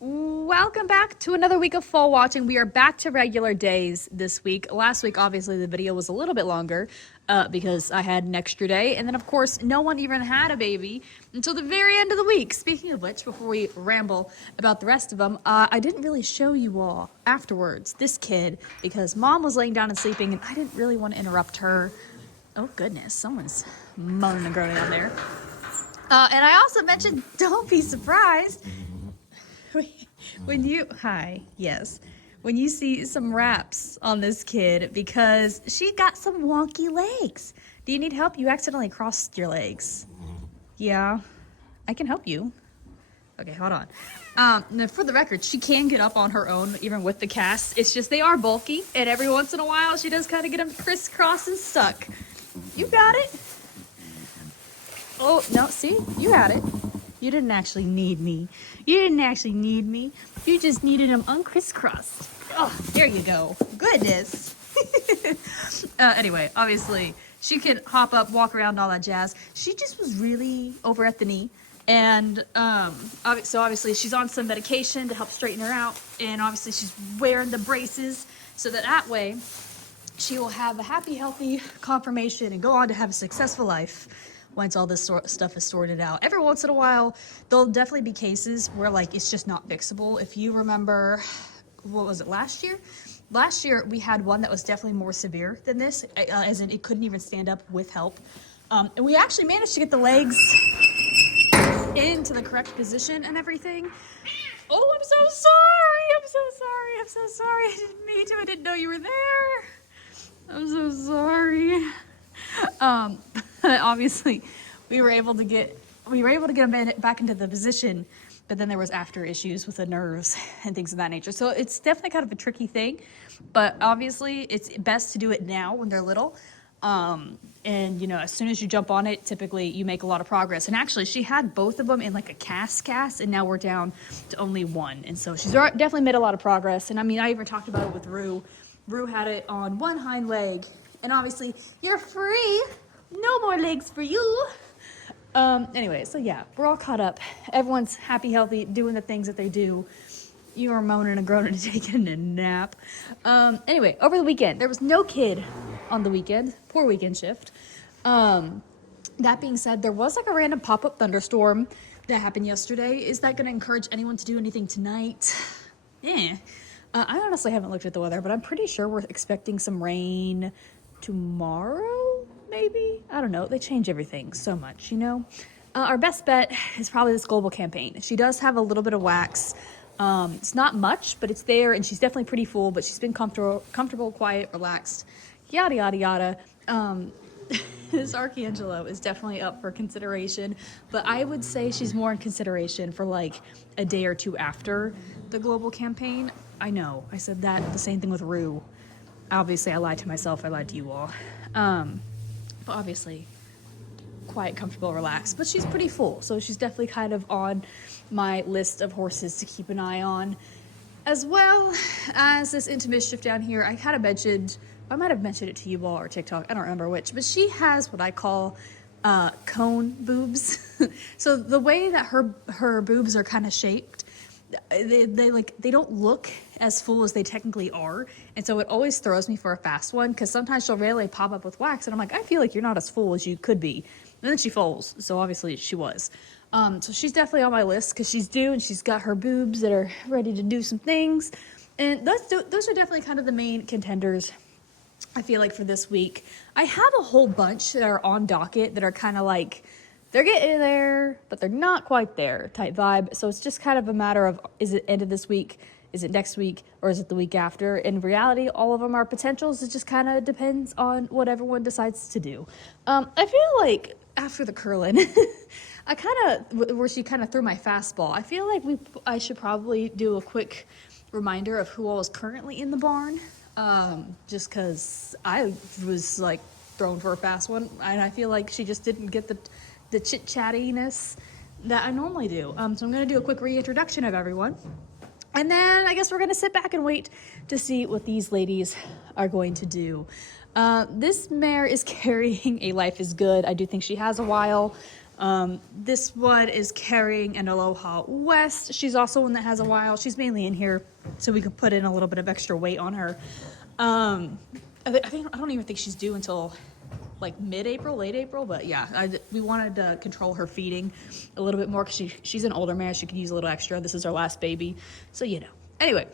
Welcome back to another week of fall watching. We are back to regular days this week. Last week, obviously, the video was a little bit longer because I had an extra day. And then, of course, no one even had a baby until the very end of the week. Speaking of which, before we ramble about the rest of them, I didn't really show you all afterwards this kid because mom was laying down and sleeping and I didn't really want to interrupt her. Oh, goodness. Someone's moaning and groaning out there. And I also mentioned, don't be surprised when you see some wraps on this kid because she got some wonky legs. Do you need help? You accidentally crossed your legs. Yeah, I can help you. Okay, hold on. Now for the record, she can get up on her own even with the cast. It's just they are bulky, and every once in a while she does kind of get them crisscross and stuck. You got it. Oh, no, see? You had it. You didn't actually need me. You just needed them uncrisscrossed. Oh, there you go. Goodness. Anyway, obviously, she can hop up, walk around, all that jazz. She just was really over at the knee. And so obviously she's on some medication to help straighten her out. And obviously she's wearing the braces so that way she will have a happy, healthy conformation and go on to have a successful life once all this stuff is sorted out. Every once in a while, there'll definitely be cases where, like, it's just not fixable. If you remember, what was it, last year? Last year, we had one that was definitely more severe than this, as in it couldn't even stand up with help. And we actually managed to get the legs into the correct position and everything. Oh, I'm so sorry. I didn't mean to. I didn't know you were there. I'm so sorry. Obviously, we were able to get them back into the position, but then there was after issues with the nerves and things of that nature. So it's definitely kind of a tricky thing, but obviously it's best to do it now when they're little. And as soon as you jump on it, typically you make a lot of progress. And actually, she had both of them in like a cast, and now we're down to only one. And so she's definitely made a lot of progress. And I mean, I even talked about it with Rue. Rue had it on one hind leg. And obviously, you're free. No more legs for you. Anyway, so yeah, we're all caught up. Everyone's happy, healthy, doing the things that they do. You are moaning and groaning and taking a nap. Anyway, over the weekend, there was no kid on the weekend. Poor weekend shift. That being said, there was like a random pop-up thunderstorm that happened yesterday. Is that going to encourage anyone to do anything tonight? Yeah. I honestly haven't looked at the weather, but I'm pretty sure we're expecting some rain tomorrow, maybe? I don't know. They change everything so much, Our best bet is probably this global campaign. She does have a little bit of wax. It's not much, but it's there, and she's definitely pretty full, but she's been comfortable, quiet, relaxed, yada, yada, yada. This Archangelo is definitely up for consideration, but I would say she's more in consideration for like a day or two after the global campaign. I know, I said that, the same thing with Rue. Obviously, I lied to myself, I lied to you all. But obviously, quiet, comfortable, relaxed. But she's pretty full, so she's definitely kind of on my list of horses to keep an eye on. As well as this Into Mischief down here, I kind of mentioned, I might have mentioned it to you all or TikTok, I don't remember which, but she has what I call cone boobs. So the way that her boobs are kind of shaped, they don't look as full as they technically are, and so it always throws me for a fast one because sometimes she'll really pop up with wax and I'm like, I feel like you're not as full as you could be, and then she folds, so obviously she was. So she's definitely on my list because she's due and she's got her boobs that are ready to do some things, and those are definitely kind of the main contenders I feel like for this week. I have a whole bunch that are on docket that are kind of like they're getting there, but they're not quite there type vibe. So it's just kind of a matter of, is it end of this week? Is it next week? Or is it the week after? In reality, all of them are potentials. It just kind of depends on what everyone decides to do. I feel like after the curling, where she kind of threw my fastball, I feel like I should probably do a quick reminder of who all is currently in the barn. Just because I was like thrown for a fast one, and I feel like she just didn't get the chit-chattiness that I normally do. So I'm going to do a quick reintroduction of everyone. And then I guess we're going to sit back and wait to see what these ladies are going to do. This mare is carrying a Life is Good. I do think she has a while. This one is carrying an Aloha West. She's also one that has a while. She's mainly in here so we could put in a little bit of extra weight on her. I don't even think she's due until like mid-April, late April, but yeah, we wanted to control her feeding a little bit more because she's an older mare. She could use a little extra. This is our last baby, so you know. Anyway,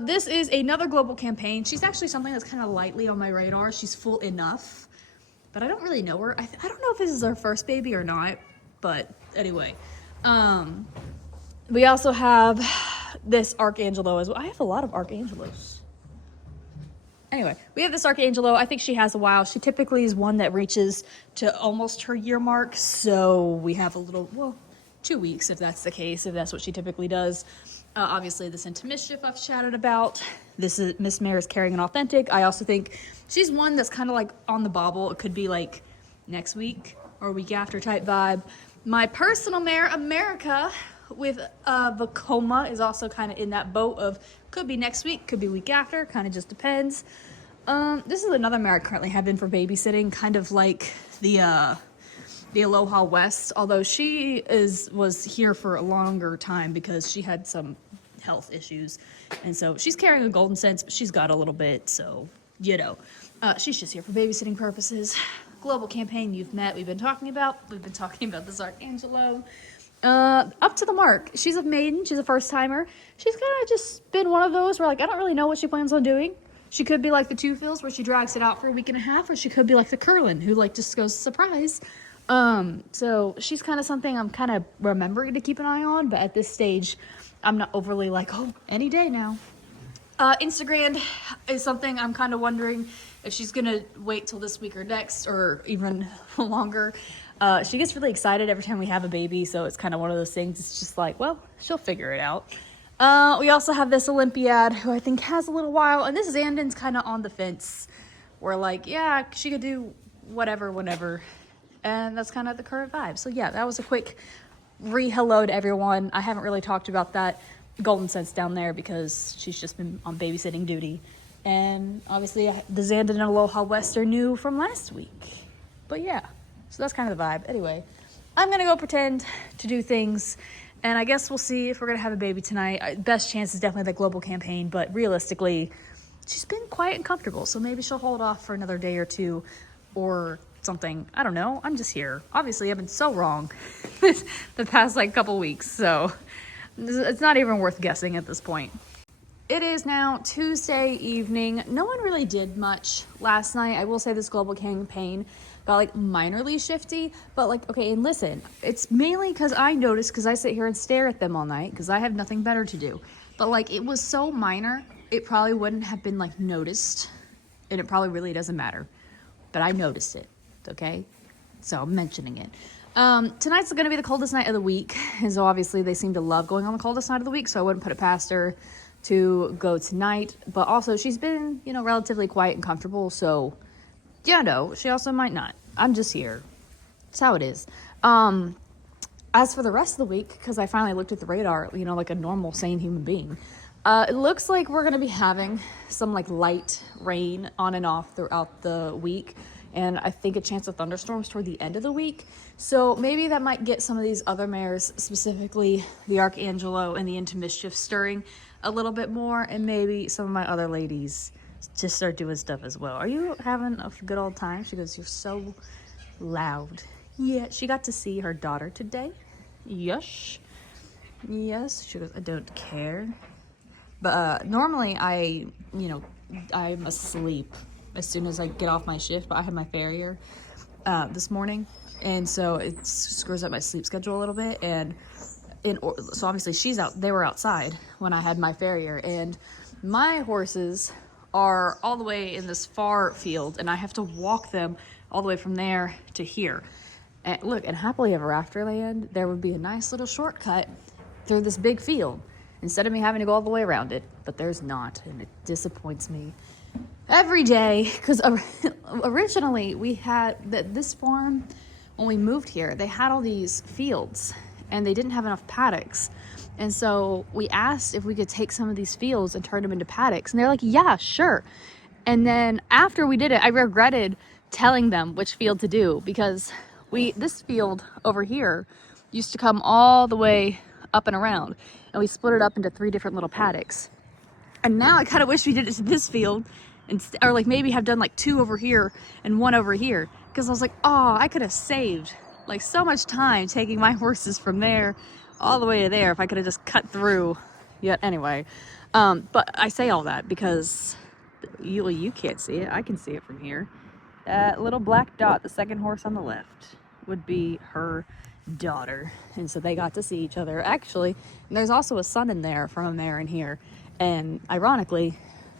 this is another global campaign. She's actually something that's kind of lightly on my radar. She's full enough, but I don't really know her. I don't know if this is her first baby or not, but anyway. We also have this Archangelo as well. I have a lot of Archangelos. Anyway, we have this Archangelo. I think she has a while. She typically is one that reaches to almost her year mark. So we have a little, well, 2 weeks if that's the case, if that's what she typically does. Obviously, this Into Mischief I've chatted about. This is Miss Mare is carrying an authentic. I also think she's one that's kind of like on the bobble. It could be like next week or week after type vibe. My personal mare, America, with Vacoma is also kind of in that boat of could be next week, could be week after, kind of just depends. This is another mare I currently have in for babysitting, kind of like the Aloha West, although she was here for a longer time because she had some health issues, and so she's carrying a golden sense, but she's got a little bit, so you know, she's just here for babysitting purposes. Global campaign you've met, we've been talking about this Archangelo. Up to the mark. She's a maiden. She's a first timer. She's kind of just been one of those where like I don't really know what she plans on doing. She could be like the Two Fields where she drags it out for a week and a half, or she could be like the Curlin who like just goes surprise. So she's kind of something I'm kind of remembering to keep an eye on, but at this stage, I'm not overly like, oh, any day now. Instagram is something I'm kind of wondering if she's gonna wait till this week or next, or even longer. She gets really excited every time we have a baby, so it's kind of one of those things. It's just like, well, she'll figure it out. We also have this Olympiad, who I think has a little while, and this Zandon's kind of on the fence. We're like, yeah, she could do whatever, whenever, and that's kind of the current vibe. So yeah, that was a quick re-hello to everyone. I haven't really talked about that golden sense down there because she's just been on babysitting duty, and obviously the Zandon and Aloha West are new from last week. But yeah. So that's kind of the vibe. Anyway, I'm going to go pretend to do things, and I guess we'll see if we're going to have a baby tonight. Best chance is definitely the global campaign, but realistically, she's been quiet and comfortable, so maybe she'll hold off for another day or two or something. I don't know. I'm just here. Obviously, I've been so wrong the past, like, couple weeks, so it's not even worth guessing at this point. It is now Tuesday evening. No one really did much last night. I will say this global campaign got like minorly shifty, but like, okay, and listen, it's mainly because I noticed, because I sit here and stare at them all night because I have nothing better to do. But like, it was so minor, it probably wouldn't have been like noticed, and it probably really doesn't matter. But I noticed it, okay? So I'm mentioning it. Tonight's going to be the coldest night of the week, and so obviously they seem to love going on the coldest night of the week, so I wouldn't put it past her to go tonight. But also, she's been, you know, relatively quiet and comfortable, so yeah, no, she also might not. I'm just here. It's how it is. As for the rest of the week, because I finally looked at the radar, you know, like a normal, sane human being, it looks like we're going to be having some like light rain on and off throughout the week, and I think a chance of thunderstorms toward the end of the week. So maybe that might get some of these other mares, specifically the Archangelo and the Into Mischief, stirring a little bit more, and maybe some of my other ladies just start doing stuff as well. Are you having a good old time? She goes, you're so loud. Yeah, she got to see her daughter today. Yes. She goes, I don't care. But normally I'm asleep as soon as I get off my shift, but I had my farrier this morning, and so it screws up my sleep schedule a little bit. And so obviously they were outside when I had my farrier, and my horses are all the way in this far field, and I have to walk them all the way from there to here. And look, in Happily Ever After land, there would be a nice little shortcut through this big field instead of me having to go all the way around it, but there's not, and it disappoints me every day, because originally we had this farm, when we moved here, they had all these fields and they didn't have enough paddocks. And so we asked if we could take some of these fields and turn them into paddocks. And they're like, yeah, sure. And then after we did it, I regretted telling them which field to do, because This field over here used to come all the way up and around, and we split it up into 3 different little paddocks. And now I kind of wish we did it to this field, or like maybe have done like 2 over here and 1 over here, because I was like, oh, I could have saved like so much time taking my horses from there all the way to there if I could have just cut through. Yet anyway, but I say all that because you can't see it. I can see it from here. That little black dot, the second horse on the left, would be her daughter, and so they got to see each other. Actually, there's also a son in there from there and here, and ironically,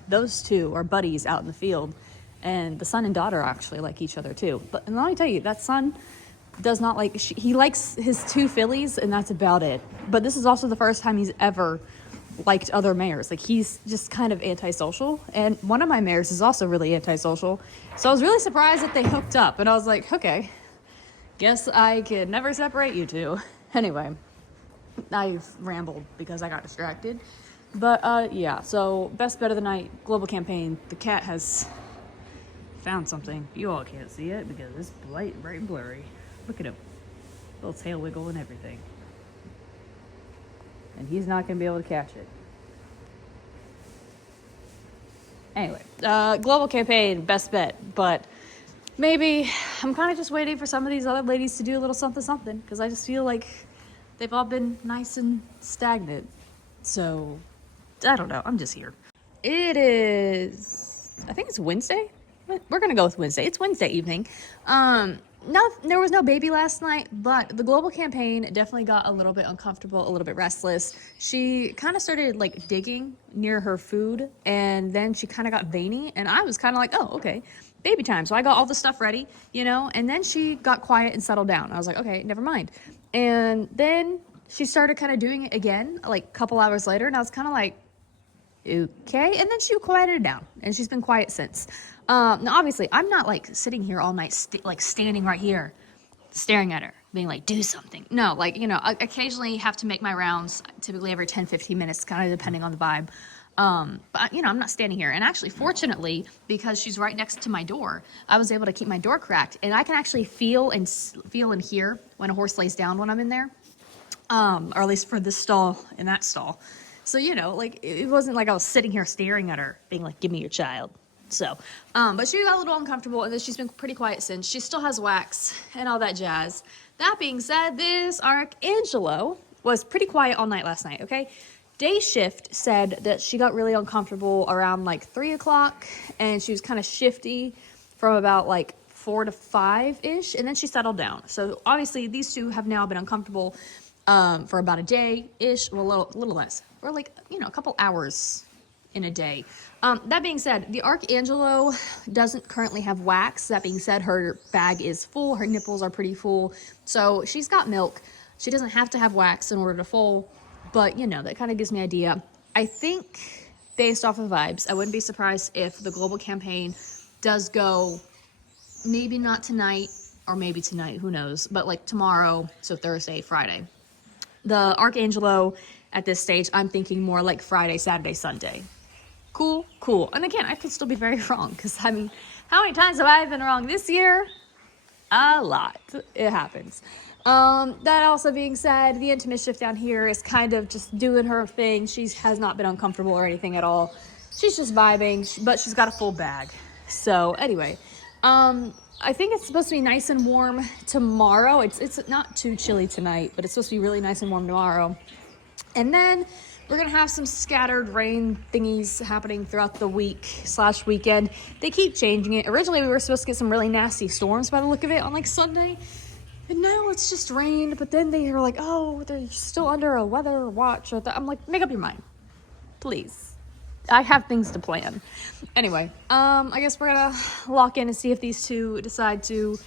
those 2 are buddies out in the field, and the son and daughter actually like each other too. But and let me tell you, that son does not like, he likes his 2 fillies, and that's about it. But this is also the first time he's ever liked other mares. Like, he's just kind of antisocial, and one of my mares is also really antisocial, so I was really surprised that they hooked up, and I was like, okay, guess I can never separate you 2. Anyway, I've rambled because I got distracted, but yeah, so best bet of the night, global campaign. The cat has found something. You all can't see it because it's bright and blurry. Look at him, little tail wiggle and everything. And he's not going to be able to catch it. Anyway, global campaign, best bet. But maybe I'm kind of just waiting for some of these other ladies to do a little something, because I just feel like they've all been nice and stagnant. So, I don't know. I'm just here. It is, I think it's Wednesday. We're going to go with Wednesday. It's Wednesday evening. No, there was no baby last night, but the global campaign definitely got a little bit uncomfortable, a little bit restless. She kind of started like digging near her food, and then she kind of got veiny, and I was kind of like, oh, okay, baby time. So I got all the stuff ready, you know, and then she got quiet and settled down. I was like, okay, never mind. And then she started kind of doing it again, like a couple hours later, and I was kind of like, okay. And then she quieted down, and she's been quiet since. Now, obviously, I'm not like sitting here all night, like standing right here, staring at her, being like, do something. No, like, you know, I occasionally have to make my rounds, typically every 10, 15 minutes, kind of depending on the vibe. But, you know, I'm not standing here. And actually, fortunately, because she's right next to my door, I was able to keep my door cracked. And I can actually feel and hear when a horse lays down when I'm in there, or at least for this stall and that stall. So, you know, like, it wasn't like I was sitting here staring at her, being like, give me your child. So, but she got a little uncomfortable, and then she's been pretty quiet since. She still has wax and all that jazz. That being said, this Archangelo was pretty quiet all night last night, okay? Day shift said that she got really uncomfortable around like 3 o'clock, and she was kind of shifty from about like 4 to 5-ish, and then she settled down. So obviously these 2 have now been uncomfortable for about a day-ish, well, a little less, or like, you know, a couple hours in a day. That being said, the Archangelo doesn't currently have wax. That being said, her bag is full. Her nipples are pretty full. So she's got milk. She doesn't have to have wax in order to foal. But, you know, that kind of gives me an idea. I think, based off of vibes, I wouldn't be surprised if the global campaign does go, maybe not tonight, or maybe tonight, who knows, but like tomorrow, so Thursday, Friday. The Archangelo, at this stage, I'm thinking more like Friday, Saturday, Sunday. Cool. And again, I could still be very wrong, because, I mean, how many times have I been wrong this year? A lot. It happens. That also being said, the intimate shift down here is kind of just doing her thing. She has not been uncomfortable or anything at all. She's just vibing, but she's got a full bag. So, anyway, I think it's supposed to be nice and warm tomorrow. It's not too chilly tonight, but it's supposed to be really nice and warm tomorrow. And then we're going to have some scattered rain thingies happening throughout the week/weekend. They keep changing it. Originally, we were supposed to get some really nasty storms by the look of it on like Sunday. And now it's just rain. But then they were like, oh, they're still under a weather watch. I'm like, make up your mind. Please. I have things to plan. Anyway, I guess we're going to lock in and see if these 2 decide to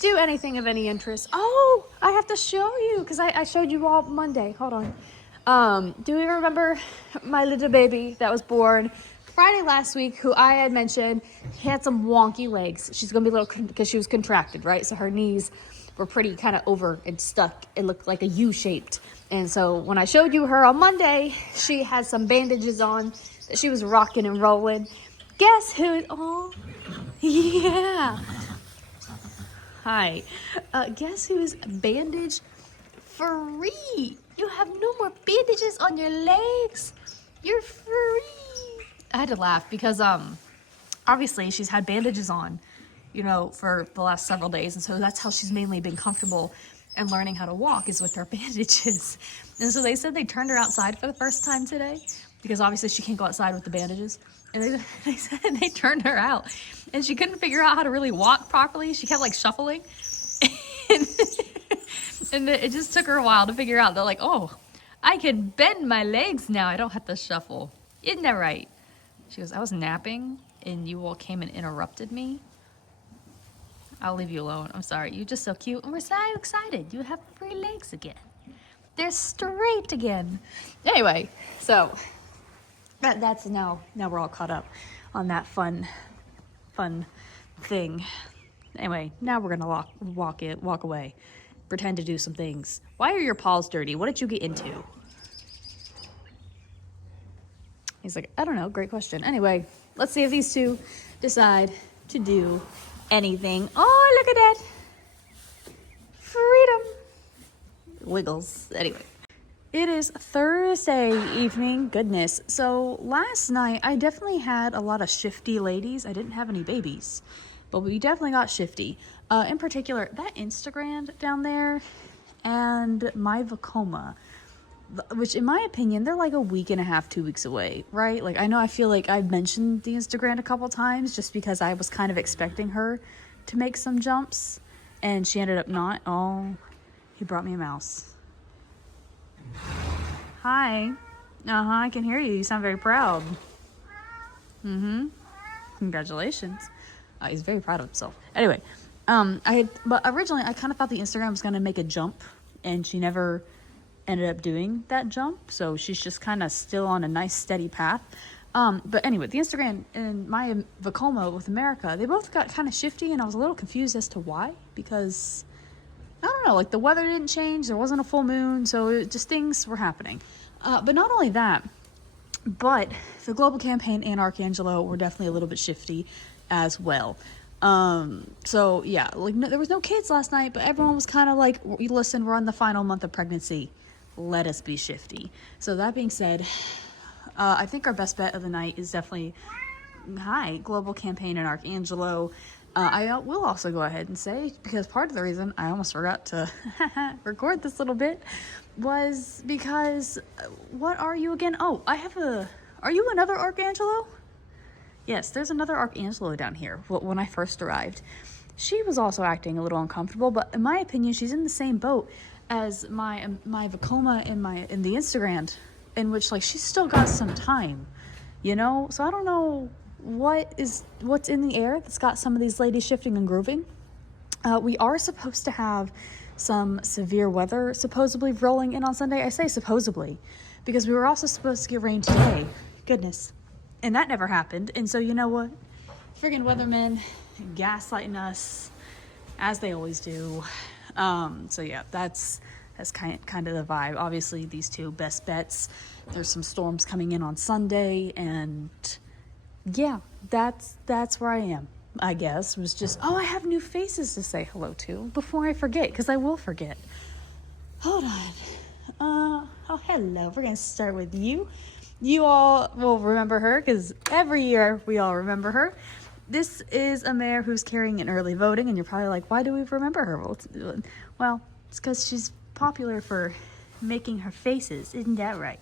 do anything of any interest. Oh, I have to show you, because I showed you all Monday. Hold on. Do you remember my little baby that was born Friday last week, who I had mentioned had some wonky legs? She's going to be a little, because she was contracted, right? So her knees were pretty kind of over and stuck. It looked like a U-shaped. And so when I showed you her on Monday, she had some bandages on that she was rocking and rolling. Guess who? Oh, yeah. Hi. Guess who's bandage free? You have no more bandages on your legs. You're free. I had to laugh because obviously she's had bandages on, you know, for the last several days, and so that's how she's mainly been comfortable and learning how to walk is with her bandages. And so they said they turned her outside for the first time today because obviously she can't go outside with the bandages. And they said they turned her out and she couldn't figure out how to really walk properly. She kept like shuffling. And it just took her a while to figure out. They're like, oh, I can bend my legs now. I don't have to shuffle. Isn't that right? She goes, I was napping and you all came and interrupted me. I'll leave you alone. I'm sorry. You're just so cute. And we're so excited. You have free legs again. They're straight again. Anyway, so that's now we're all caught up on that fun thing. Anyway, now we're gonna walk away. Pretend to do some things. Why are your paws dirty? What did you get into? He's like, I don't know. Great question. Anyway, let's see if these two decide to do anything. Oh, look at that. Freedom. Wiggles. Anyway. It is Thursday evening. Goodness. So last night, I definitely had a lot of shifty ladies. I didn't have any babies, but we definitely got shifty. In particular, that Instagram down there and my Vacoma, which in my opinion, they're like a week and a half, 2 weeks away, right? Like, I feel like I've mentioned the Instagram a couple times just because I was kind of expecting her to make some jumps and she ended up not. Oh, he brought me a mouse. Hi. I can hear you. You sound very proud. Congratulations. He's very proud of himself. Anyway, but originally I kind of thought the Instagram was going to make a jump and she never ended up doing that jump. So she's just kind of still on a nice steady path. But anyway, the Instagram and my Vacoma with America, they both got kind of shifty and I was a little confused as to why, because I don't know, like the weather didn't change, there wasn't a full moon, so things were happening. But not only that, but the global campaign and Archangelo were definitely a little bit shifty as well. So yeah, like there was no kids last night, but everyone was kind of like, listen, we're on the final month of pregnancy. Let us be shifty. So that being said, I think our best bet of the night is definitely, global campaign and Archangelo. I will also go ahead and say, because part of the reason I almost forgot to record this little bit was because, what are you again? Oh, are you another Archangelo? Yes, there's another Archangelo down here. When I first arrived, she was also acting a little uncomfortable, but in my opinion, she's in the same boat as my Vacoma in the Instagram, in which like she's still got some time, you know? So I don't know what's in the air that's got some of these ladies shifting and grooving. We are supposed to have some severe weather supposedly rolling in on Sunday. I say supposedly because we were also supposed to get rain today. Goodness. And that never happened. And so you know what? Friggin' weathermen gaslighting us as they always do. So yeah, that's kind of the vibe. Obviously, these two best bets. There's some storms coming in on Sunday, and yeah, that's where I am. I guess it was just, I have new faces to say hello to before I forget, because I will forget. Hold on. Hello. We're gonna start with you. You all will remember her because every year we all remember her. This is a mayor who's carrying an early voting, and you're probably like, why do we remember her? Well, it's because she's popular for making her faces. Isn't that right?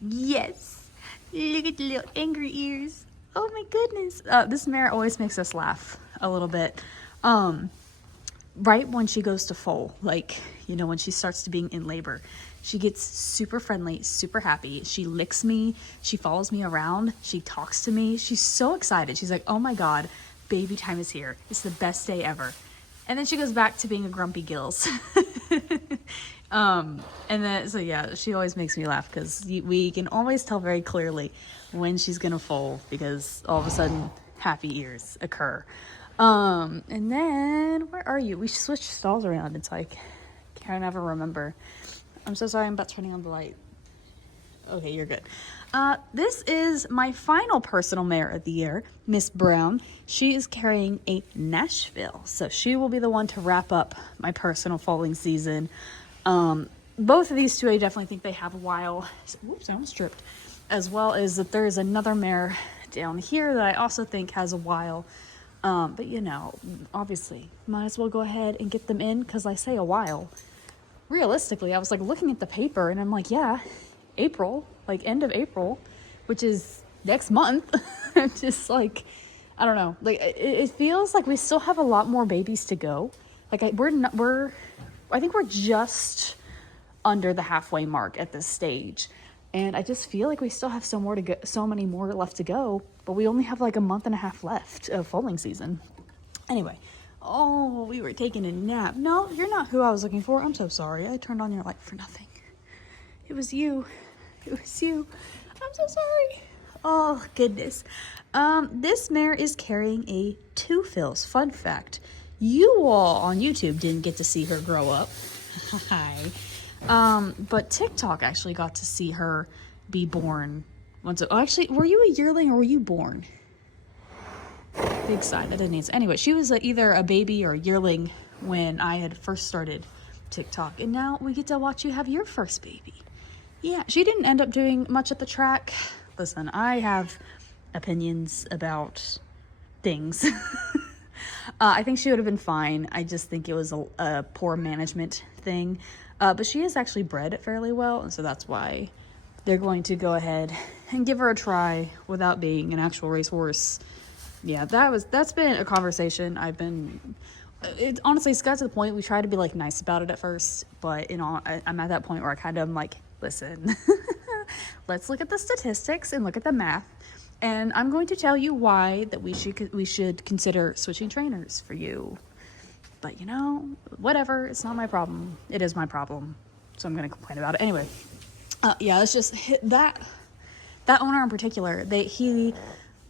Yes. Look at the little angry ears. Oh my goodness. This mayor always makes us laugh a little bit. Right when she goes to foal, like, you know, when she starts to being in labor, she gets super friendly, super happy. She licks me. She follows me around. She talks to me. She's so excited. She's like, oh my God, baby time is here. It's the best day ever. And then she goes back to being a grumpy gills. And then, so yeah, she always makes me laugh because we can always tell very clearly when she's going to foal because all of a sudden happy ears occur. And then where are you? We switched stalls around. It's like, can't ever remember. I'm so sorry. I'm about turning on the light. Okay, you're good. This is my final personal mare of the year, Miss Brown. She is carrying a Nashville, so she will be the one to wrap up my personal foaling season. Both of these two, I definitely think they have a while. Whoops, I almost tripped. As well as that there is another mare down here that I also think has a while. But you know, obviously, might as well go ahead and get them in because I say a while. Realistically, I was like looking at the paper and I'm like, yeah, April, like end of April, which is next month. Just like, I don't know, like it feels like we still have a lot more babies to go. Like I think we're just under the halfway mark at this stage, and I just feel like we still have so many more left to go, but we only have like a month and a half left of foaling season. Anyway, oh, we were taking a nap. No, you're not who I was looking for. I'm so sorry. I turned on your light for nothing. It was you. I'm so sorry. Oh, goodness. This mare is carrying a 2 fills. Fun fact. You all on YouTube didn't get to see her grow up. Hi. But TikTok actually got to see her be born. Actually, were you a yearling or were you born? Big sigh. That didn't answer. Anyway, she was either a baby or a yearling when I had first started TikTok. And now we get to watch you have your first baby. Yeah, she didn't end up doing much at the track. Listen, I have opinions about things. I think she would have been fine. I just think it was a poor management thing. But she is actually bred fairly well, and so that's why they're going to go ahead and give her a try without being an actual racehorse. Yeah, that's been a conversation honestly, it's got to the point we try to be like nice about it at first, but I'm at that point where I kind of am like, listen, let's look at the statistics and look at the math, and I'm going to tell you why that we should consider switching trainers for you. But you know, whatever, it's not my problem. It is my problem, so I'm going to complain about it anyway. Yeah, let's just hit that owner in particular. He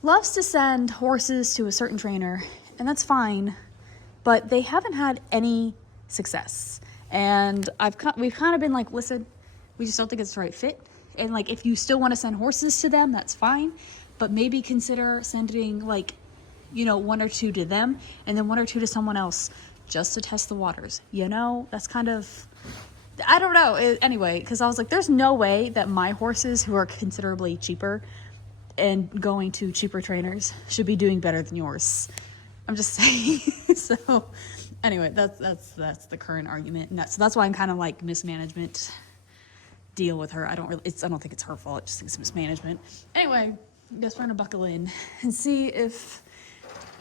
loves to send horses to a certain trainer, and that's fine, but they haven't had any success. And we've kind of been like, listen, we just don't think it's the right fit. And like, if you still want to send horses to them, that's fine, but maybe consider sending like, you know, 1 or 2 to them and then 1 or 2 to someone else just to test the waters. You know, that's kind of, I don't know. Anyway, because I was like, there's no way that my horses, who are considerably cheaper and going to cheaper trainers, should be doing better than yours. I'm just saying. So anyway, that's the current argument. And that's why I'm kind of like mismanagement deal with her. I don't think it's her fault. I just think it's mismanagement. Anyway, I guess we're gonna buckle in and see if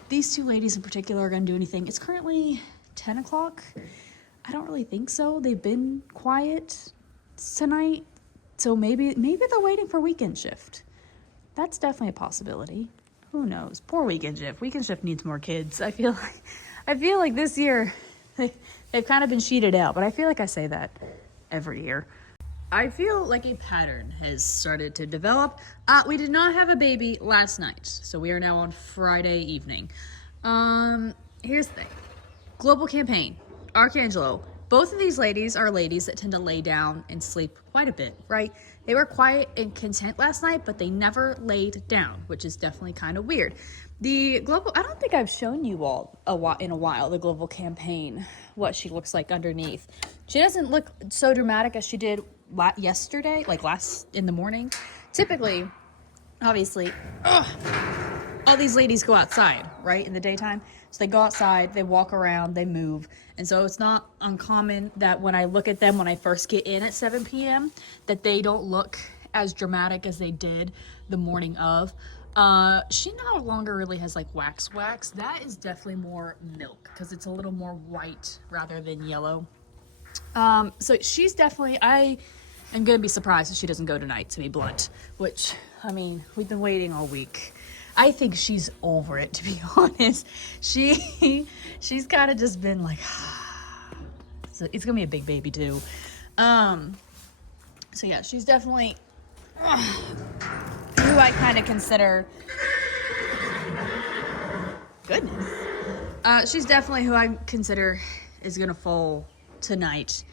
these 2 ladies in particular are gonna do anything. It's currently 10 o'clock. I don't really think so. They've been quiet tonight, so maybe they're waiting for weekend shift. That's definitely a possibility. Who knows? Poor weekend shift. Weekend shift needs more kids. I feel like this year they've kind of been cheated out, but I feel like I say that every year. I feel like a pattern has started to develop. We did not have a baby last night, so we are now on Friday evening. Here's the thing. Global Campaign, Archangelo. Both of these ladies are ladies that tend to lay down and sleep quite a bit, right? They were quiet and content last night, but they never laid down, which is definitely kind of weird. I don't think I've shown you all in a while, the Global Campaign, what she looks like underneath. She doesn't look so dramatic as she did yesterday, like in the morning. Typically, obviously, all these ladies go outside, right, in the daytime. So they go outside, they walk around, they move. And so it's not uncommon that when I look at them when I first get in at 7 p.m., that they don't look as dramatic as they did the morning of. She no longer really has like wax. That is definitely more milk because it's a little more white rather than yellow. So she's definitely, I am going to be surprised if she doesn't go tonight, to be blunt, which, I mean, we've been waiting all week. I think she's over it, to be honest. She's kind of just been like, so it's gonna be a big baby too. So yeah, she's definitely who I kind of consider. Goodness, she's definitely who I consider is gonna foal tonight.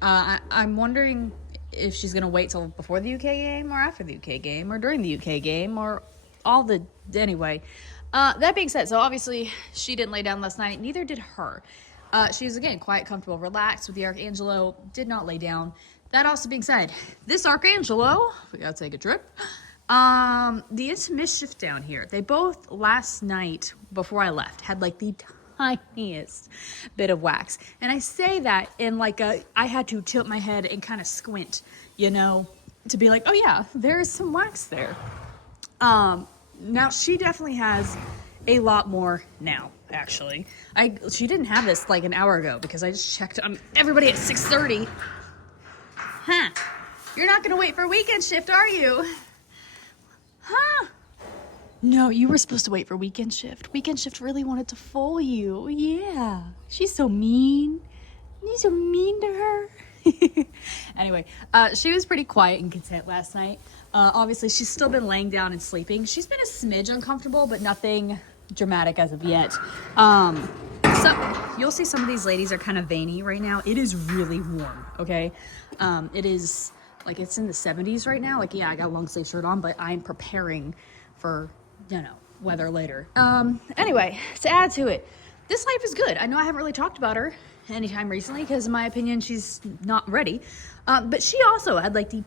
I'm wondering if she's going to wait till before the UK game or after the UK game or during the UK game or all the... Anyway, that being said, so obviously she didn't lay down last night. Neither did her. She's, again, quiet, comfortable, relaxed with the Archangelo. Did not lay down. That also being said, this Archangelo, we got to take a trip. The Intimischief down here, they both last night before I left had like the tiniest bit of wax. And I say that in like I had to tilt my head and kind of squint, you know, to be like, oh yeah, there is some wax there. Now she definitely has a lot more now, actually. She didn't have this like an hour ago because I just checked everybody at 6:30. Huh. You're not gonna wait for weekend shift, are you? Huh? No, you were supposed to wait for weekend shift. Weekend shift really wanted to fool you. Yeah. She's so mean. You're so mean to her. Anyway, she was pretty quiet and content last night. Obviously, she's still been laying down and sleeping. She's been a smidge uncomfortable, but nothing dramatic as of yet. So you'll see some of these ladies are kind of veiny right now. It is really warm, okay? It is, like, it's in the 70s right now. Like, yeah, I got a long sleeve shirt on, but I'm preparing for, you know, weather later. Anyway, to add to it, this life is good. I know I haven't really talked about her anytime recently because in my opinion, she's not ready. But she also had, like, the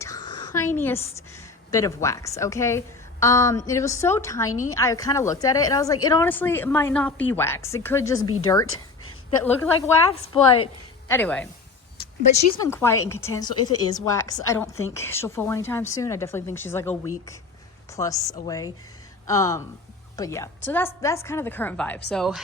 tiniest bit of wax, okay? And it was so tiny, I kind of looked at it and I was like, it honestly might not be wax. It could just be dirt that looked like wax, but anyway. But she's been quiet and content, so if it is wax, I don't think she'll fall anytime soon. I definitely think she's like a week plus away. But yeah, so that's kind of the current vibe. So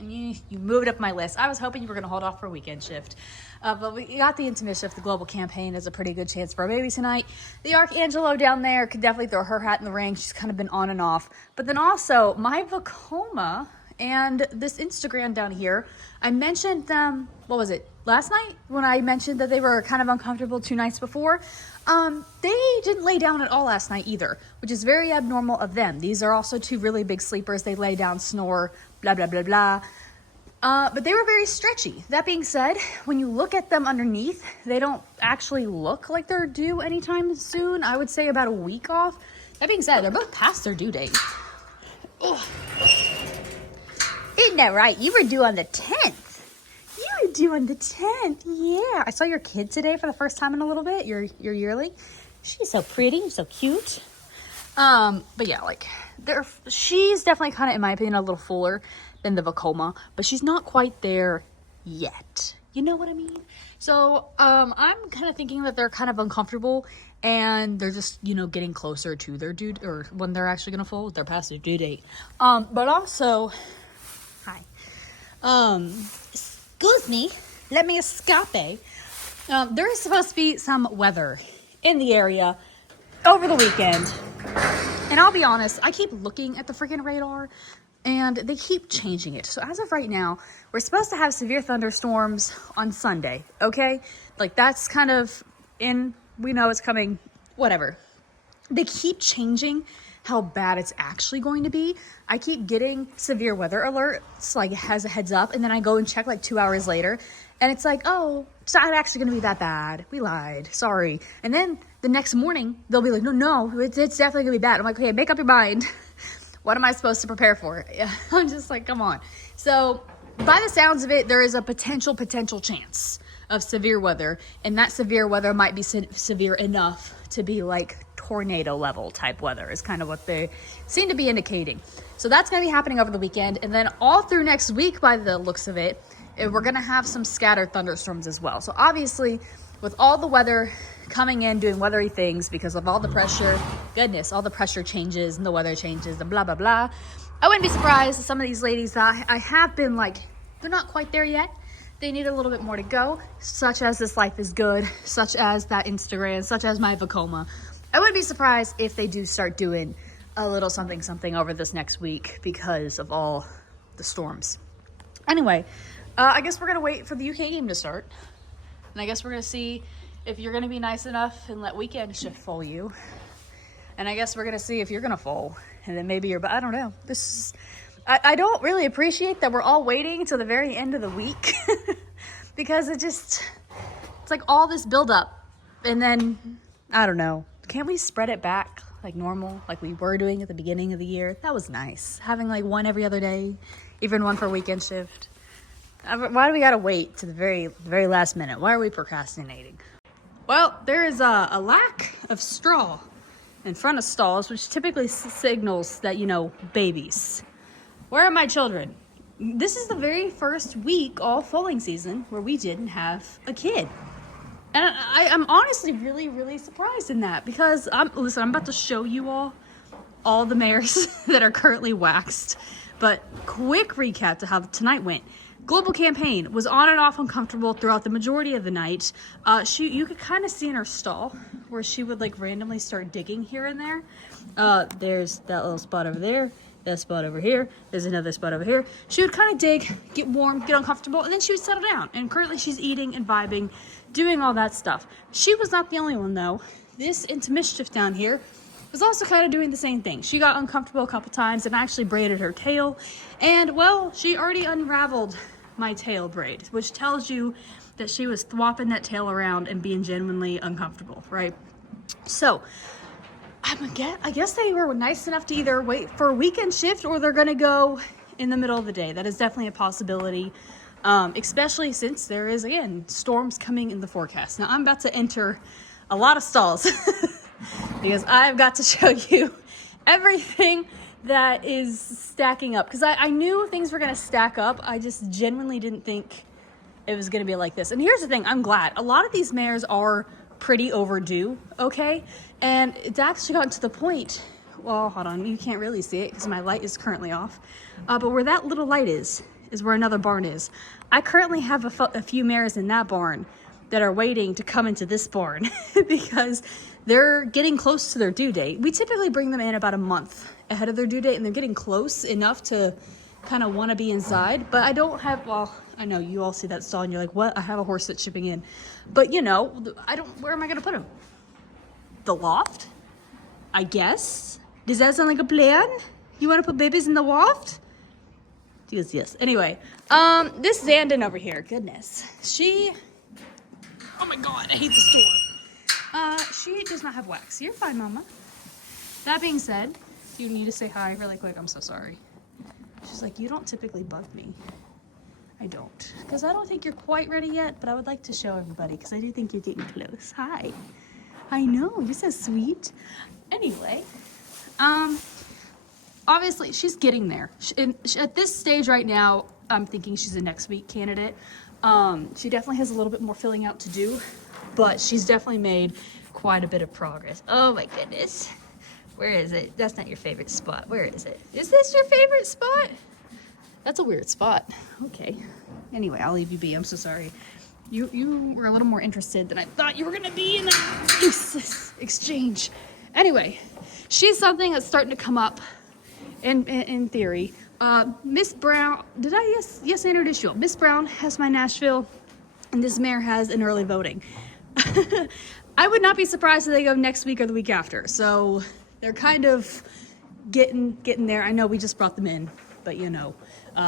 you moved up my list. I was hoping you were going to hold off for a weekend shift. But we got the Intimischief, the global campaign, is a pretty good chance for our baby tonight. The Archangelo down there could definitely throw her hat in the ring. She's kind of been on and off. But then also, my Vacoma and this Instagram down here, I mentioned them, what was it, last night? When I mentioned that they were kind of uncomfortable 2 nights before. They didn't lay down at all last night either, which is very abnormal of them. These are also 2 really big sleepers. They lay down, snore, blah, blah, blah, blah. But they were very stretchy. That being said, when you look at them underneath, they don't actually look like they're due anytime soon. I would say about a week off. That being said, they're both past their due date. Ugh. Isn't that right? You were due on the 10th. You were due on the 10th. Yeah. I saw your kid today for the first time in a little bit. Your yearling. She's so pretty. So cute. But yeah, like, she's definitely kind of, in my opinion, a little fuller than the Vacoma, but she's not quite there yet. You know what I mean? So, I'm kind of thinking that they're kind of uncomfortable and they're just, you know, getting closer to their due, or when they're actually going to fold, they're past their due date. But also, hi. Excuse me, let me escape. There is supposed to be some weather in the area over the weekend. And I'll be honest, I keep looking at the freaking radar and they keep changing it. So as of right now, we're supposed to have severe thunderstorms on Sunday, okay? Like, that's kind of we know it's coming, whatever. They keep changing how bad it's actually going to be. I keep getting severe weather alerts, like, as a heads up, and then I go and check like 2 hours later, and it's like, oh, it's not actually going to be that bad. We lied. Sorry. And then the next morning, they'll be like, no, it's definitely going to be bad. I'm like, okay, make up your mind. What am I supposed to prepare for? I'm just like, come on. So by the sounds of it, there is a potential chance of severe weather. And that severe weather might be severe enough to be like tornado level type weather is kind of what they seem to be indicating. So that's going to be happening over the weekend. And then all through next week, by the looks of it, we're going to have some scattered thunderstorms as well. So obviously, with all the weather coming in, doing weathery things because of all the pressure, all the pressure changes and the weather changes, the blah, blah, blah. I wouldn't be surprised if some of these ladies that I have been like, they're not quite there yet. They need a little bit more to go, such as This Life is Good, such as that Instagram, such as my Vacoma. I wouldn't be surprised if they do start doing a little something over this next week because of all the storms. Anyway, I guess we're going to wait for the UK game to start. And I guess we're going to see if you're going to be nice enough and let weekend shift fool you. And I guess we're going to see if you're going to fold. And then maybe you're, but I don't know. I don't really appreciate that we're all waiting until the very end of the week. Because it's like all this buildup And then, I don't know, can't we spread it back like normal, like we were doing at the beginning of the year? That was nice. Having like one every other day, even one for weekend shift. Why do we gotta wait to the very last minute? Why are we procrastinating? Well, there is a lack of straw in front of stalls, which typically signals that, you know, babies. Where are my children? This is the very first week all foaling season where we didn't have a kid. And I'm honestly really, really surprised in that, because I'm about to show you all the mares that are currently waxed. But quick recap to how tonight went. Global Campaign was on and off uncomfortable throughout the majority of the night. You could kind of see in her stall where she would like randomly start digging here and there. There's that little spot over there. That spot over here. There's another spot over here. She would kind of dig, get warm, get uncomfortable, and then she would settle down. And currently she's eating and vibing, doing all that stuff. She was not the only one though. This Into Mischief down here was also kind of doing the same thing. She got uncomfortable a couple times and actually braided her tail. And well, she already unraveled my tail braid, which tells you that she was thwopping that tail around and being genuinely uncomfortable, right? So, I guess they were nice enough to either wait for a weekend shift or they're gonna go in the middle of the day. That is definitely a possibility, especially since there is, again, storms coming in the forecast. Now I'm about to enter a lot of stalls because I've got to show you everything that is stacking up. Because I knew things were gonna stack up. I just genuinely didn't think it was gonna be like this. And here's the thing, I'm glad. A lot of these mares are pretty overdue, okay? And it's actually gotten to the point, well, hold on, you can't really see it because my light is currently off. But where that little light is where another barn is. I currently have a few mares in that barn that are waiting to come into this barn because they're getting close to their due date. We typically bring them in about a month ahead of their due date, and they're getting close enough to kind of want to be inside. But I don't have, well, I know you all see that stall and you're like, what? I have a horse that's shipping in. But you know, where am I gonna put him? The loft? I guess. Does that sound like a plan? You want to put babies in the loft? He goes, yes. Anyway, this Zandon over here, goodness. Oh my God, I hate the store. She does not have wax. You're fine, Mama. That being said, you need to say hi really quick. I'm so sorry. She's like, you don't typically bug me. I don't. Because I don't think you're quite ready yet, but I would like to show everybody because I do think you're getting close. Hi. I know, you're so sweet. Anyway, obviously she's getting there. At this stage right now, I'm thinking she's a next week candidate. She definitely has a little bit more filling out to do, but she's definitely made quite a bit of progress. Oh my goodness. Where is it? That's not your favorite spot. Where is it? Is this your favorite spot? That's a weird spot. Okay. Anyway, I'll leave you be. I'm so sorry. You were a little more interested than I thought you were going to be in that exchange. Anyway, she's something that's starting to come up in theory. Miss Brown, did I yes introduce you? Miss Brown has my Nashville, and this mare has an early voting. I would not be surprised if they go next week or the week after. So they're kind of getting there. I know we just brought them in, but you know,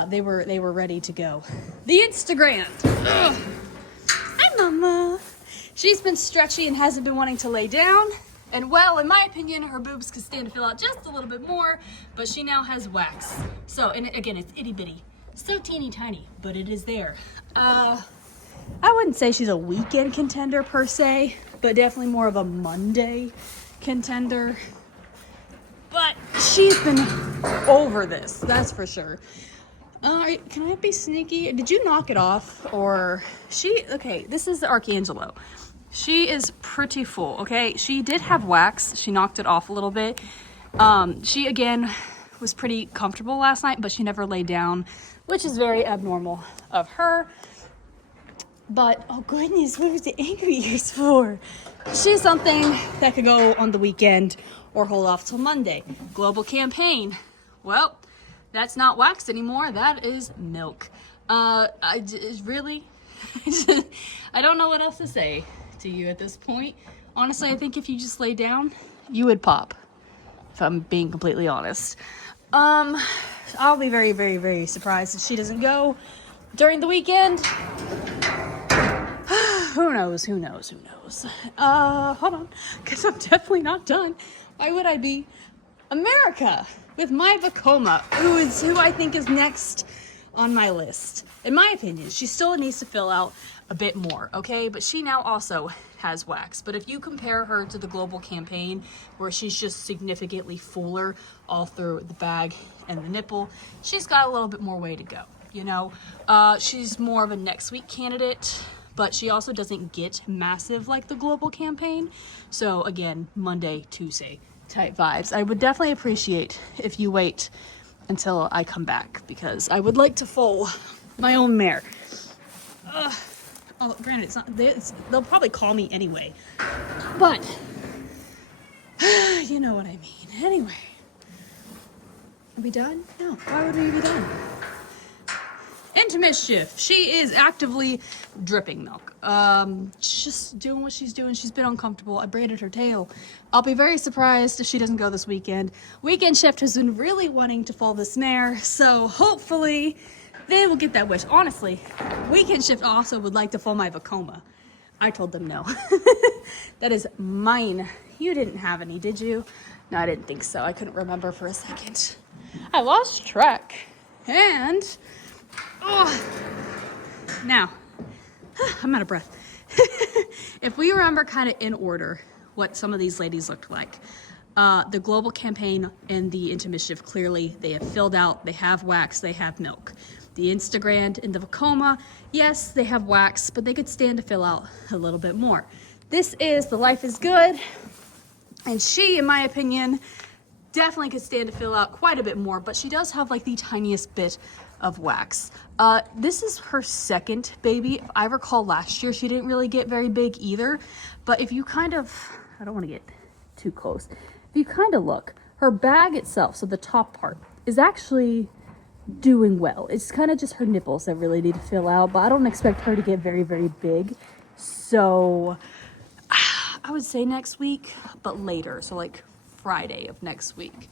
they were ready to go. The Instagram. Ugh. Hi, Mama. She's been stretchy and hasn't been wanting to lay down. And well, in my opinion, her boobs could stand to fill out just a little bit more, but she now has wax. So, and again, it's itty bitty. So teeny tiny, but it is there. I wouldn't say she's a weekend contender per se, but definitely more of a Monday contender. But she's been over this, that's for sure. Can I be sneaky? Did you knock it off? Or okay, this is the Archangelo. She is pretty full, okay? She did have wax. She knocked it off a little bit. She, again, was pretty comfortable last night, but she never laid down, which is very abnormal of her. But, oh goodness, what was the angry ears for? She's something that could go on the weekend or hold off till Monday. Global Campaign. Well, that's not wax anymore. That is milk. Really? I don't know what else to say to you at this point. Honestly, I think if you just lay down, you would pop, if I'm being completely honest. I'll be very, very, very surprised if she doesn't go during the weekend. who knows? Hold on, because I'm definitely not done. Why would I be? America with my Vacoma, who I think is next on my list. In my opinion, she still needs to fill out a bit more, okay? But she now also has wax. But if you compare her to the global campaign, where she's just significantly fuller all through the bag and the nipple, she's got a little bit more way to go, you know? She's more of a next week candidate, but she also doesn't get massive like the global campaign. So again, Monday, Tuesday type vibes. I would definitely appreciate if you wait until I come back, because I would like to foal my own mare. Oh, granted, they'll probably call me anyway, but you know what I mean. Anyway, are we done? No, why would we be done? Into mischief. She is actively dripping milk. She's just doing what she's doing. She's been uncomfortable. I braided her tail. I'll be very surprised if she doesn't go this weekend. Weekend Shift has been really wanting to foal this mare, so hopefully they will get that wish. Honestly, Weekend Shift also would like to foal my Vacoma. I told them no. That is mine. You didn't have any, did you? No, I didn't think so. I couldn't remember for a second. I lost track. And now, I'm out of breath. If we remember kind of in order what some of these ladies looked like, the global campaign and the Into Mischief, clearly they have filled out, they have wax, they have milk. The Instagram and the Vacoma, yes, they have wax, but they could stand to fill out a little bit more. This is the Life is Good, and she, in my opinion, definitely could stand to fill out quite a bit more, but she does have like the tiniest bit of wax. This is her second baby. If I recall last year, she didn't really get very big either, but if you kind of, I don't want to get too close. If you kind of look, her bag itself, so the top part, is actually doing well. It's kind of just her nipples that really need to fill out, but I don't expect her to get very, very big. So I would say next week, but later, so like Friday of next week.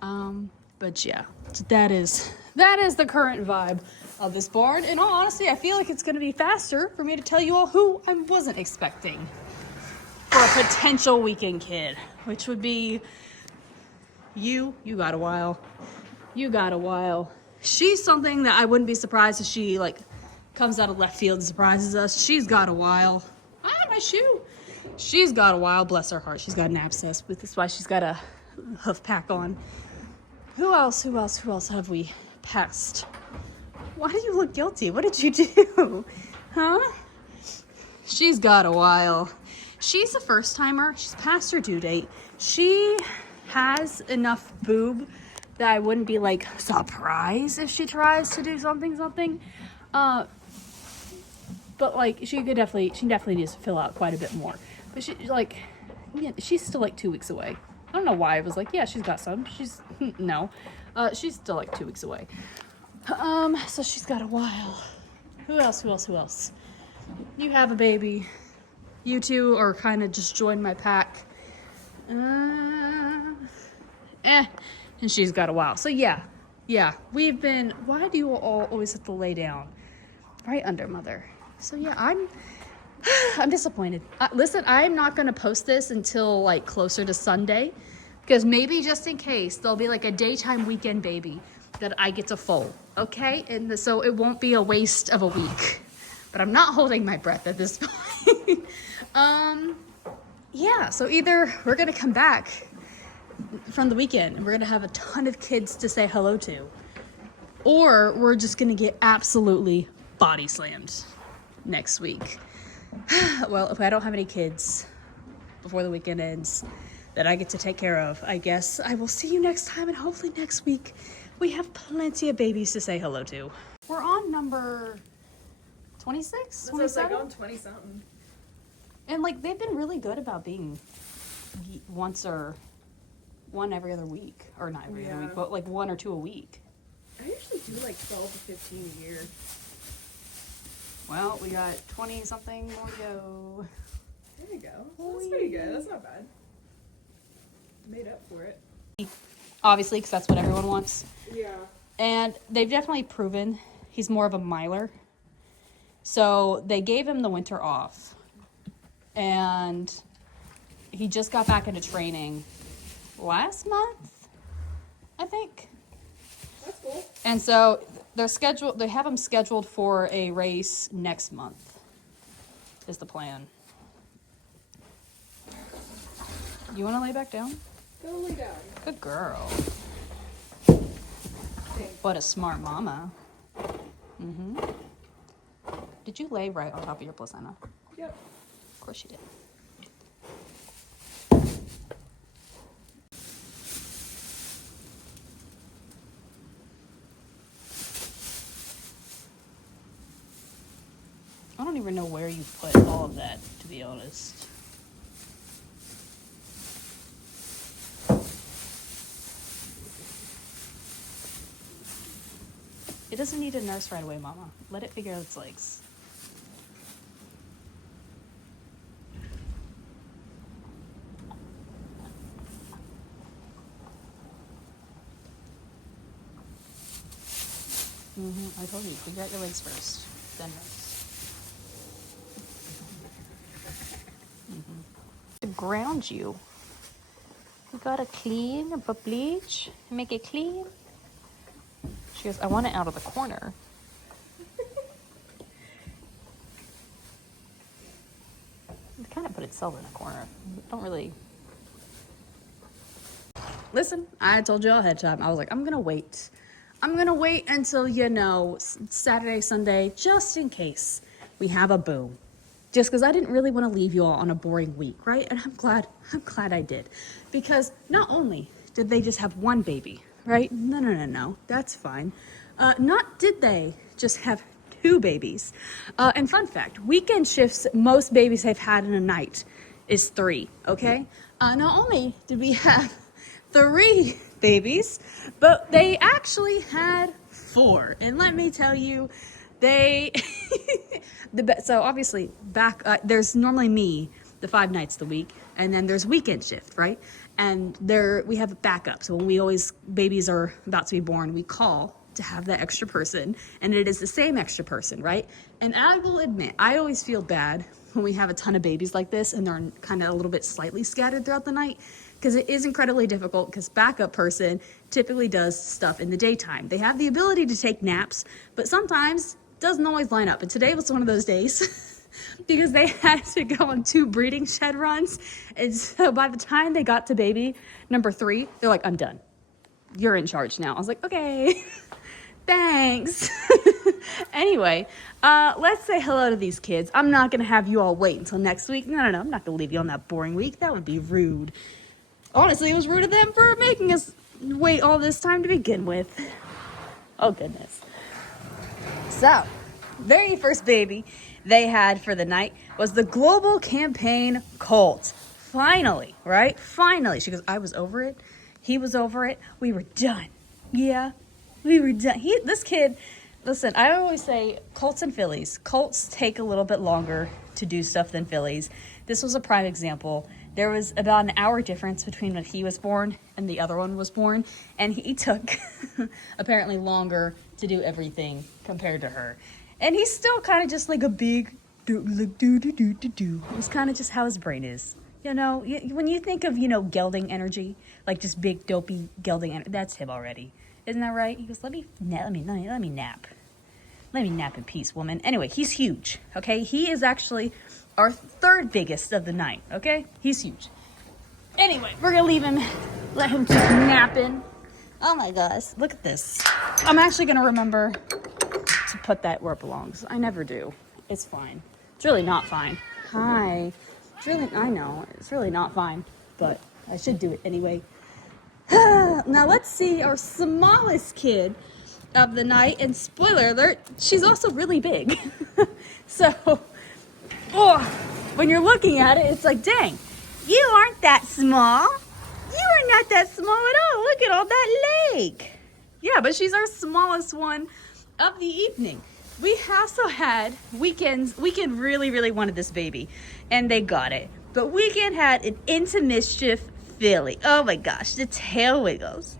But yeah, that is the current vibe of this barn. In all honesty, I feel like it's going to be faster for me to tell you all who I wasn't expecting for a potential weekend kid, which would be you. You got a while. You got a while. She's something that I wouldn't be surprised if she like comes out of left field and surprises us. She's got a while. My shoe. She's got a while. Bless her heart. She's got an abscess, but that's why she's got a hoof pack on. Who else have we passed? Why do you look guilty? What did you do? Huh? She's got a while. She's a first timer. She's past her due date. She has enough boob that I wouldn't be like surprised if she tries to do something. But like she definitely needs to fill out quite a bit more. But she's still like 2 weeks away. I don't know why I was like, yeah, she's got some. No. She's still like 2 weeks away. So she's got a while. Who else? You have a baby. You two are kind of just joined my pack. And she's got a while. So yeah, we've been, why do you all always have to lay down right under mother? So yeah, I'm disappointed. Listen, I'm not going to post this until like closer to Sunday, because maybe just in case there'll be like a daytime weekend baby that I get to foal. Okay. And so it won't be a waste of a week, but I'm not holding my breath at this point. Yeah. So either we're going to come back from the weekend and we're going to have a ton of kids to say hello to, or we're just going to get absolutely body slammed next week. Well, if I don't have any kids before the weekend ends that I get to take care of, I guess I will see you next time, and hopefully next week we have plenty of babies to say hello to. We're on number 26, 27? Like on 20-something. And like they've been really good about being one every other week, or not every other week, but like 1 or 2 a week. I usually do like 12 to 15 a year. Well, we got 20 something more to go. There you go. That's pretty good. That's not bad. Made up for it. Obviously, because that's what everyone wants. Yeah. And they've definitely proven he's more of a miler. So they gave him the winter off, and he just got back into training last month, I think. That's cool. And so they have him scheduled for a race next month, is the plan. You want to lay back down? Go lay down. Good girl. What a smart mama. Mm-hmm. Did you lay right on top of your placenta? Yep. Of course you did. I don't even know where you put all of that, to be honest. It doesn't need a nurse right away, Mama. Let it figure out its legs. I told you, figure out your legs first, then nurse. To ground you. You gotta clean, but bleach, make it clean. She goes, I want it out of the corner. It kind of put itself in a corner. Don't really. Listen, I told you all ahead of time. I was like, I'm gonna wait. I'm gonna wait until, Saturday, Sunday, just in case we have a boom. Just because I didn't really want to leave you all on a boring week, right? And I'm glad I did. Because not only did they just have one baby, right? No. That's fine. Not did they just have two babies. And fun fact, weekend shifts, most babies have had in a night is 3, okay? Not only did we have 3 babies, but they actually had 4. And let me tell you, they... So obviously there's normally me the 5 nights a week, and then there's weekend shift, right? And we have a backup. So when babies are about to be born, we call to have that extra person, and it is the same extra person, right? And I will admit, I always feel bad when we have a ton of babies like this and they're kind of a little bit slightly scattered throughout the night, because it is incredibly difficult, because backup person typically does stuff in the daytime. They have the ability to take naps, but sometimes doesn't always line up. And today was one of those days because they had to go on 2 breeding shed runs. And so by the time they got to baby number 3, they're like, I'm done. You're in charge now. I was like, okay, thanks. Anyway, let's say hello to these kids. I'm not going to have you all wait until next week. No. I'm not going to leave you on that boring week. That would be rude. Honestly, it was rude of them for making us wait all this time to begin with. Oh, goodness. So, very first baby they had for the night was the Global Campaign Colt. Finally, right? Finally. She goes, I was over it. He was over it. We were done. Yeah, we were done. This kid, listen, I always say Colts and fillies. Colts take a little bit longer to do stuff than fillies. This was a prime example. There was about an hour difference between when he was born and the other one was born, and he took apparently longer to do everything compared to her. And he's still kind of just like a big do. It's kind of just how his brain is. When you think of, gelding energy, like just big dopey gelding energy, that's him already. Isn't that right? He goes, let me nap. Let me nap in peace, woman. Anyway, he's huge, okay? He is actually our 3rd biggest of the night, okay? He's huge. Anyway, we're gonna leave him, let him keep napping. Oh my gosh, look at this. I'm actually gonna remember to put that where it belongs. I never do. It's fine. It's really not fine. Hi. I know, it's really not fine, but I should do it anyway. Now let's see our smallest kid of the night, and spoiler alert, she's also really big. So, when you're looking at it, it's like, dang, you aren't that small. You are not that small at all. Look at all that leg. Yeah, but she's our smallest one of the evening. We also had Weekend really, really wanted this baby, and they got it. But Weekend had an Into Mischief filly. Oh my gosh, the tail wiggles.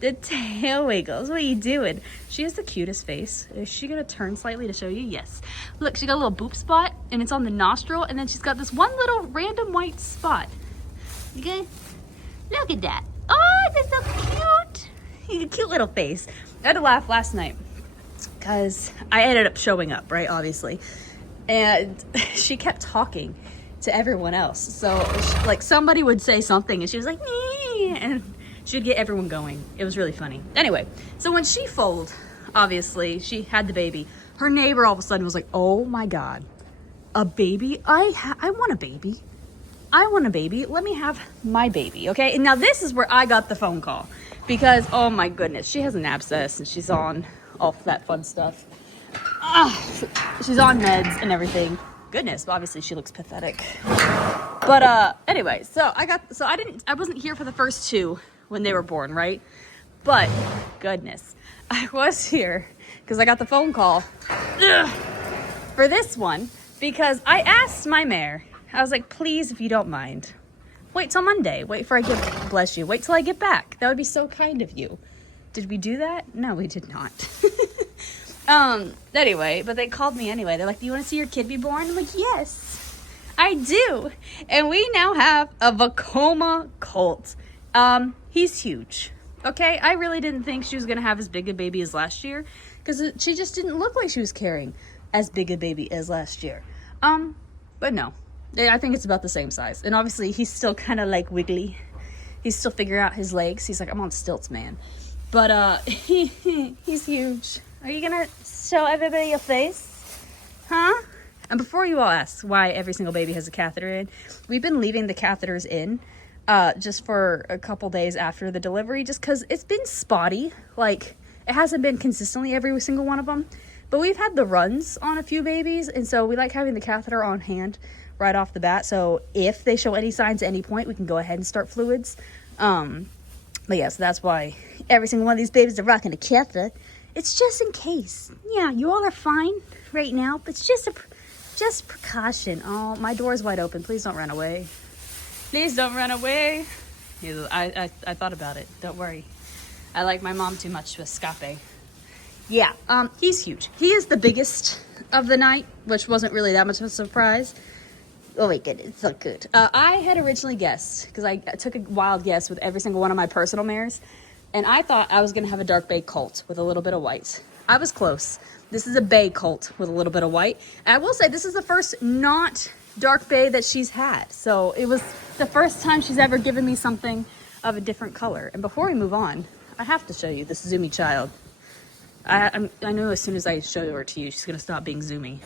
The tail wiggles. What are you doing? She has the cutest face. Is she gonna turn slightly to show you? Yes. Look, she got a little boop spot, and it's on the nostril, and then she's got this one little random white spot. Okay? Look at that. Oh, that's so cute. He's a cute little face. I had to laugh last night because I ended up showing up, right? Obviously. And she kept talking to everyone else. So, like, somebody would say something, and she was like, nee, and she'd get everyone going. It was really funny. Anyway, so when she foaled, obviously, she had the baby. Her neighbor all of a sudden was like, oh my God, a baby? I want a baby. I want a baby. Let me have my baby, okay? And now this is where I got the phone call because, oh my goodness, she has an abscess and she's on all that fun stuff. She's on meds and everything. Goodness, obviously she looks pathetic. But anyway, I wasn't here for the first two when they were born, right? But goodness, I was here because I got the phone call for this one because I asked my mare. I was like, please, if you don't mind, wait till Monday. Wait till I get back. That would be so kind of you. Did we do that? No, we did not. Anyway, but they called me anyway. They're like, do you want to see your kid be born? I'm like, yes, I do. And we now have a Vacoma colt. He's huge. Okay, I really didn't think she was going to have as big a baby as last year because she just didn't look like she was carrying as big a baby as last year. But no, I think it's about the same size. And obviously he's still kind of like wiggly. He's still figuring out his legs. He's like, I'm on stilts, man. But he's huge. Are you gonna show everybody your face? Huh? And before you all ask why every single baby has a catheter in, we've been leaving the catheters in just for a couple days after the delivery, just because it's been spotty. Like, it hasn't been consistently every single one of them. But we've had the runs on a few babies, and so we like having the catheter on hand right off the bat. So if they show any signs at any point, we can go ahead and start fluids. But yeah, so that's why every single one of these babies are rocking a catheter. It's just in case. Yeah, you all are fine right now, but it's just precaution. Oh, my door's wide open. Please don't run away. Please don't run away. Yeah, I thought about it. Don't worry. I like my mom too much to escape. Yeah, he's huge. He is the biggest of the night, which wasn't really that much of a surprise. Oh my goodness, it's so good. I had originally guessed, because I took a wild guess with every single one of my personal mares, and I thought I was going to have a dark bay colt with a little bit of white. I was close. This is a bay colt with a little bit of white. And I will say this is the first not dark bay that she's had. So it was the first time she's ever given me something of a different color. And before we move on, I have to show you this zoomy child. I know as soon as I show her to you, she's going to stop being zoomy.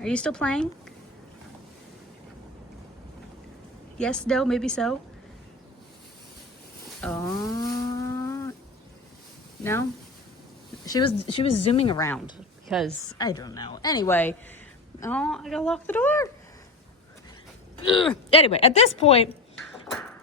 Are you still playing? Yes, no, maybe so. No? She was zooming around because I don't know. Anyway, I gotta lock the door. Ugh. Anyway, at this point,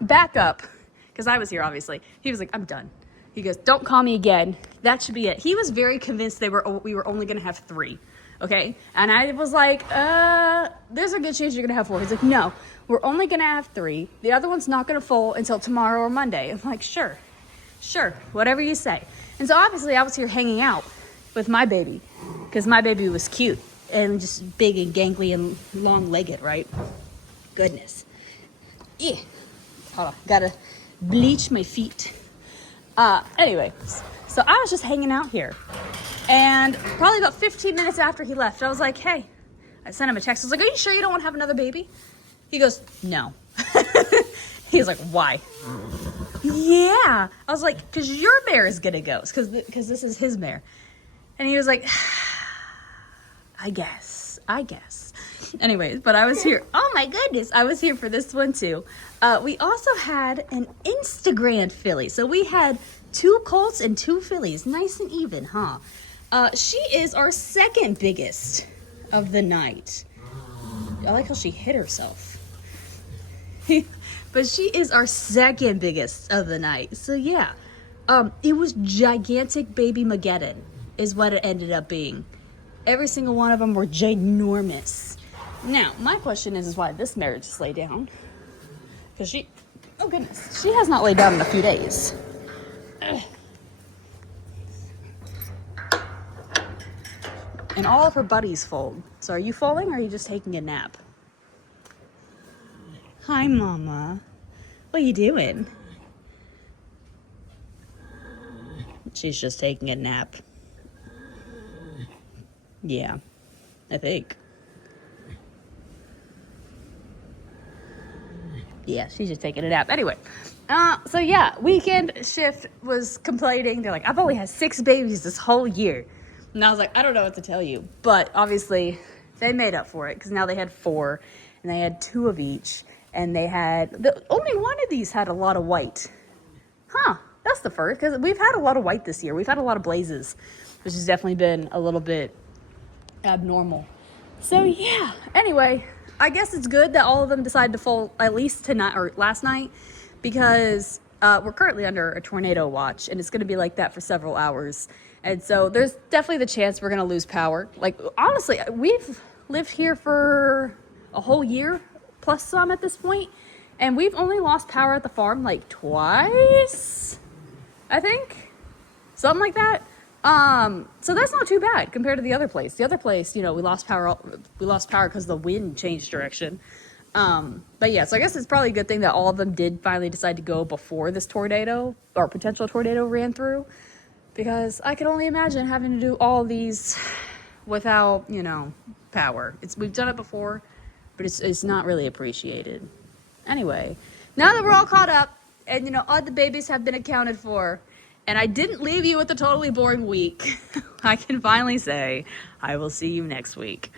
back up, because I was here obviously. He was like, I'm done. He goes, don't call me again. That should be it. He was very convinced we were only gonna have 3. Okay? And I was like, there's a good chance you're gonna have 4. He's like, no, we're only gonna have 3. The other one's not gonna foal until tomorrow or Monday. I'm like, sure, whatever you say. And so obviously I was here hanging out with my baby because my baby was cute and just big and gangly and long-legged, right? Goodness. Yeah. Hold on, gotta bleach my feet. Anyway, so I was just hanging out here. And probably about 15 minutes after he left, I was like, hey, I sent him a text. I was like, are you sure you don't want to have another baby? He goes, no. He's like, why? Yeah. I was like, because your mare is going to go. Because this is his mare. And he was like, I guess. Anyways, but I was here. Oh my goodness. I was here for this one too. We also had an Instagram filly. So we had 2 colts and 2 fillies. Nice and even, huh? She is our second biggest of the night. I like how she hit herself. But she is our second biggest of the night. So yeah, it was gigantic baby Mageddon is what it ended up being. Every single one of them were ginormous. Now, my question is why this mare just lay down? Because oh goodness, she has not laid down in a few days. And all of her buddies fold. So are you folding or are you just taking a nap? Hi, Mama. What are you doing? She's just taking a nap. Yeah, I think. Yeah, she's just taking a nap. Anyway, so yeah, weekend shift was complaining. They're like, I've only had 6 babies this whole year. And I was like, I don't know what to tell you. But obviously, they made up for it because now they had 4 and they had 2 of each. And they had, only one of these had a lot of white. Huh, that's the first, because we've had a lot of white this year. We've had a lot of blazes, which has definitely been a little bit abnormal. So yeah, anyway, I guess it's good that all of them decided to fold at least tonight or last night, because we're currently under a tornado watch and it's going to be like that for several hours. And so there's definitely the chance we're going to lose power. Like, honestly, we've lived here for a whole year plus some at this point, and we've only lost power at the farm like twice, I think, something like that. So that's not too bad compared to the other place. The other place, you know, we lost power because the wind changed direction. But yeah, so I guess it's probably a good thing that all of them did finally decide to go before this tornado or potential tornado ran through, because I could only imagine having to do all these without, you know, power. We've done it before, but it's not really appreciated. Anyway, now that we're all caught up and, you know, all the babies have been accounted for, and I didn't leave you with a totally boring week, I can finally say I will see you next week.